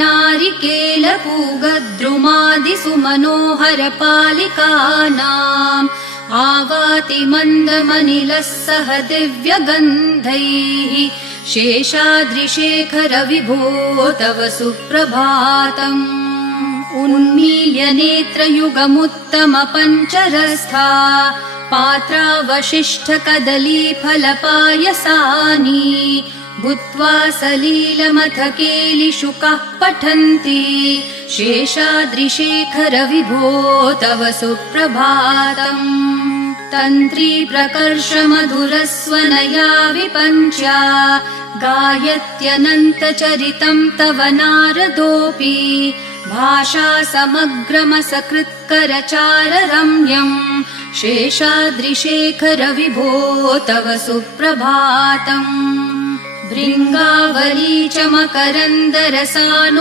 नारिकेलपूगद्रुमादिसुमनोहरपालिकानाम् आवाति मन्दमनिलः सह दिव्यगन्धैः शेषाद्रिशेखर विभो तव सुप्रभातम् उन्मील्य नेत्रयुगमुत्तम पञ्चरस्था पात्रावशिष्टकदलीफलपायसानि भूत्वा सलीलमथ केलिशुकाः पठन्ति शेषाद्रिशेखर विभो तव सुप्रभातम् तन्त्री प्रकर्ष मधुरस्वनया विपञ्च्या गायत्यनन्तचरितम् तव नारदोऽपि भाषा समग्रमसकृत्करचार रम्यम् शेषाद्रिशेखर विभो तव सुप्रभातम् भृङ्गावली च मकरन्दरसानु